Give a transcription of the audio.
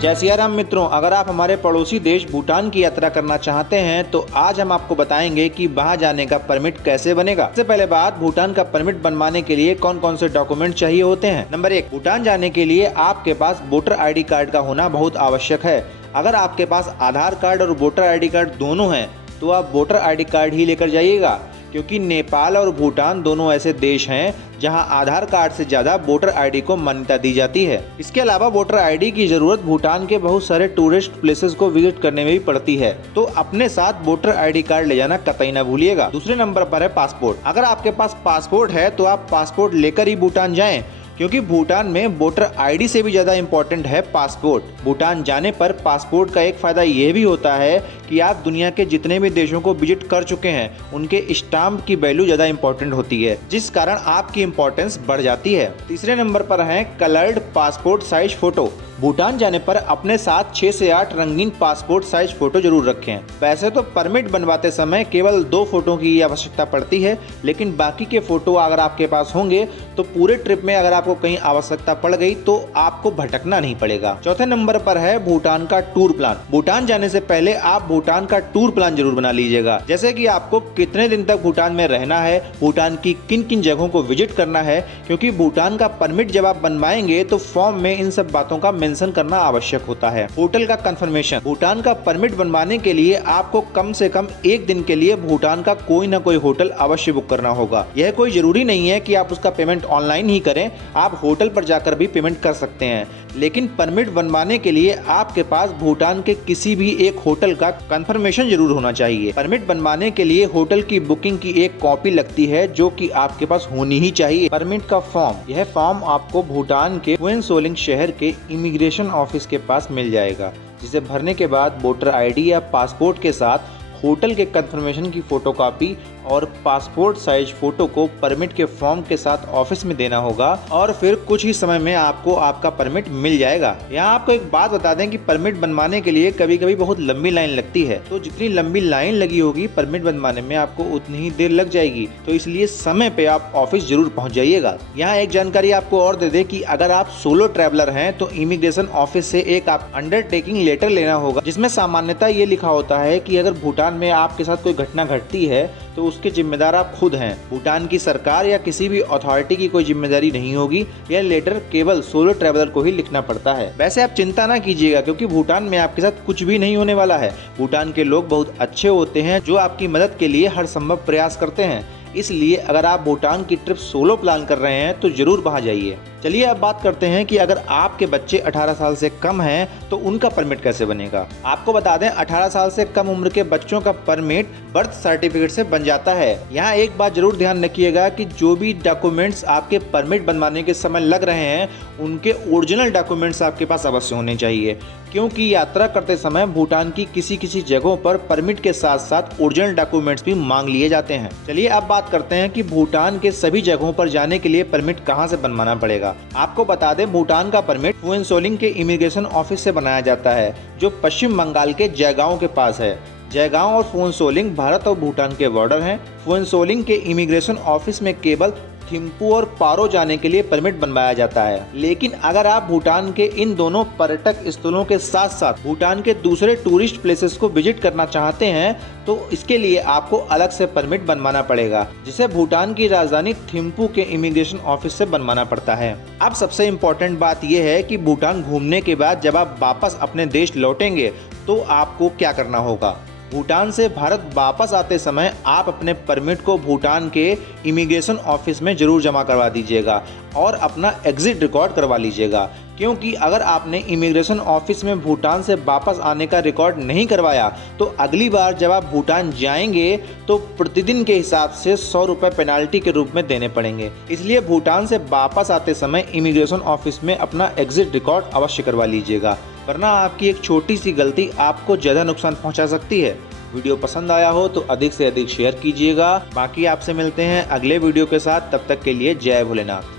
जय सिया राम मित्रों, अगर आप हमारे पड़ोसी देश भूटान की यात्रा करना चाहते हैं तो आज हम आपको बताएंगे कि वहां जाने का परमिट कैसे बनेगा। सबसे पहले बात, भूटान का परमिट बनवाने के लिए कौन कौन से डॉक्यूमेंट चाहिए होते हैं। नंबर 1, भूटान जाने के लिए आपके पास वोटर ID कार्ड का होना बहुत आवश्यक है। अगर आपके पास आधार कार्ड और वोटर ID कार्ड दोनों हैं तो आप वोटर ID कार्ड ही लेकर जाइएगा, क्योंकि नेपाल और भूटान दोनों ऐसे देश हैं जहां आधार कार्ड से ज्यादा वोटर ID को मान्यता दी जाती है। इसके अलावा वोटर ID की जरूरत भूटान के बहुत सारे टूरिस्ट प्लेसेस को विजिट करने में भी पड़ती है, तो अपने साथ वोटर ID कार्ड ले जाना कतई न भूलिएगा। दूसरे नंबर पर है पासपोर्ट। अगर आपके पास पासपोर्ट है तो आप पासपोर्ट लेकर ही भूटान जाएं, क्योंकि भूटान में वोटर ID से भी ज़्यादा इम्पोर्टेंट है पासपोर्ट। भूटान जाने पर पासपोर्ट का एक फ़ायदा ये भी होता है कि आप दुनिया के जितने भी देशों को विजिट कर चुके हैं उनके स्टाम्प की वैल्यू ज़्यादा इम्पोर्टेंट होती है, जिस कारण आपकी इम्पोर्टेंस बढ़ जाती है। तीसरे नंबर पर है coloured passport size photo. Bhutan जाने पर अपने साथ 6 से 8 रंगीन पासपोर्ट साइज फोटो जरूर रखें। वैसे तो परमिट बनवाते समय केवल 2 फोटो की आवश्यकता पड़ती है, लेकिन बाकी के फोटो अगर आपके पास होंगे तो पूरे ट्रिप में अगर आपको कहीं आवश्यकता पड़ गई तो आपको भटकना नहीं पड़ेगा। चौथे नंबर पर है भूटान का टूर प्लान। भूटान जाने से पहले आप भूटान का टूर प्लान जरूर बना लीजिएगा, जैसे कि आपको कितने दिन तक भूटान में रहना है, भूटान की किन किन जगहों को विजिट करना है, क्योंकि भूटान का परमिट जब आप बनवाएंगे तो फॉर्म में इन सब बातों का मेंशन करना आवश्यक होता है। होटल का कंफर्मेशन। भूटान का परमिट बनवाने के लिए आपको कम से कम 1 दिन के लिए भूटान का कोई ना कोई होटल अवश्य बुक करना होगा। यह कोई जरूरी नहीं है कि आप उसका पेमेंट ऑनलाइन ही करें, आप होटल पर जाकर भी पेमेंट कर सकते हैं, लेकिन परमिट बनवाने के लिए आपके पास भूटान के किसी भी एक होटल का कंफर्मेशन जरूर होना चाहिए। परमिट बनवाने के लिए होटल की बुकिंग की एक कॉपी लगती है जो कि आपके पास होनी ही चाहिए। परमिट का फॉर्म। यह फॉर्म आपको भूटान के हुएन सोलिंग शहर के इमिग्रेशन ऑफिस के पास मिल जाएगा, जिसे भरने के बाद वोटर ID या पासपोर्ट के साथ होटल के कंफर्मेशन की फोटोकॉपी और पासपोर्ट साइज फोटो को परमिट के फॉर्म के साथ ऑफिस में देना होगा और फिर कुछ ही समय में आपको आपका परमिट मिल जाएगा। यहाँ आपको एक बात बता दें कि परमिट बनवाने के लिए कभी कभी बहुत लंबी लाइन लगती है, तो जितनी लंबी लाइन लगी होगी परमिट बनवाने में आपको उतनी ही देर लग जाएगी, तो इसलिए समय पे आप ऑफिस जरूर पहुँच जाइएगा। यहाँ एक जानकारी आपको और दे दें कि अगर आप सोलो ट्रैवलर हैं तो इमिग्रेशन ऑफिस से एक आप अंडरटेकिंग लेटर लेना होगा, जिसमें सामान्यतः ये लिखा होता है कि अगर भूटान में आपके साथ कोई घटना घटती है तो उसके जिम्मेदार आप खुद हैं। भूटान की सरकार या किसी भी अथॉरिटी की कोई जिम्मेदारी नहीं होगी। यह लेटर केवल सोलो ट्रैवलर को ही लिखना पड़ता है। वैसे आप चिंता ना कीजिएगा, क्योंकि भूटान में आपके साथ कुछ भी नहीं होने वाला है। भूटान के लोग बहुत अच्छे होते हैं जो आपकी मदद के लिए हर संभव प्रयास करते हैं, इसलिए अगर आप भूटान की ट्रिप सोलो प्लान कर रहे हैं तो जरूर वहां जाइए। चलिए अब बात करते हैं कि अगर आपके बच्चे 18 साल से कम हैं तो उनका परमिट कैसे बनेगा। आपको बता दें, 18 साल से कम उम्र के बच्चों का परमिट बर्थ सर्टिफिकेट से बन जाता है। यहाँ एक बात जरूर ध्यान रखिएगा कि जो भी डॉक्यूमेंट्स आपके परमिट बनवाने के समय लग रहे हैं उनके ओरिजिनल डॉक्यूमेंट्स आपके पास अवश्य होने चाहिए, क्योंकि यात्रा करते समय भूटान की किसी किसी जगहों पर परमिट के साथ साथ ओरिजिनल डॉक्यूमेंट्स भी मांग लिए जाते हैं। चलिए अब बात करते हैं कि भूटान के सभी जगहों पर जाने के लिए परमिट कहां से बनवाना पड़ेगा। आपको बता दें, भूटान का परमिट हुएन सोलिंग के इमिग्रेशन ऑफिस से बनाया जाता है, जो पश्चिम बंगाल के जयगांव के पास है। जयगांव और हुएन सोलिंग भारत और भूटान के बॉर्डर हैं। हुएन सोलिंग के इमिग्रेशन ऑफिस में केवल थिम्पू और पारो जाने के लिए परमिट बनवाया जाता है, लेकिन अगर आप भूटान के इन दोनों पर्यटक स्थलों के साथ साथ भूटान के दूसरे टूरिस्ट प्लेसेस को विजिट करना चाहते हैं तो इसके लिए आपको अलग से परमिट बनवाना पड़ेगा, जिसे भूटान की राजधानी थिम्पू के इमिग्रेशन ऑफिस से बनवाना पड़ता है। अब सबसे इम्पोर्टेंट बात यह है कि भूटान घूमने के बाद जब आप वापस अपने देश लौटेंगे तो आपको क्या करना होगा। भूटान से भारत वापस आते समय आप अपने परमिट को भूटान के इमिग्रेशन ऑफिस में जरूर जमा करवा दीजिएगा और अपना एग्जिट रिकॉर्ड करवा लीजिएगा, क्योंकि अगर आपने इमिग्रेशन ऑफिस में भूटान से वापस आने का रिकॉर्ड नहीं करवाया तो अगली बार जब आप भूटान जाएंगे तो प्रतिदिन के हिसाब से 100 रुपये पेनाल्टी के रूप में देने पड़ेंगे। इसलिए भूटान से वापस आते समय इमिग्रेशन ऑफिस में अपना एग्जिट रिकॉर्ड अवश्य करवा लीजिएगा, वरना आपकी एक छोटी सी गलती आपको ज़्यादा नुकसान पहुंचा सकती है। वीडियो पसंद आया हो तो अधिक से अधिक शेयर कीजिएगा। बाकी आपसे मिलते हैं अगले वीडियो के साथ, तब तक के लिए जय भोलेनाथ।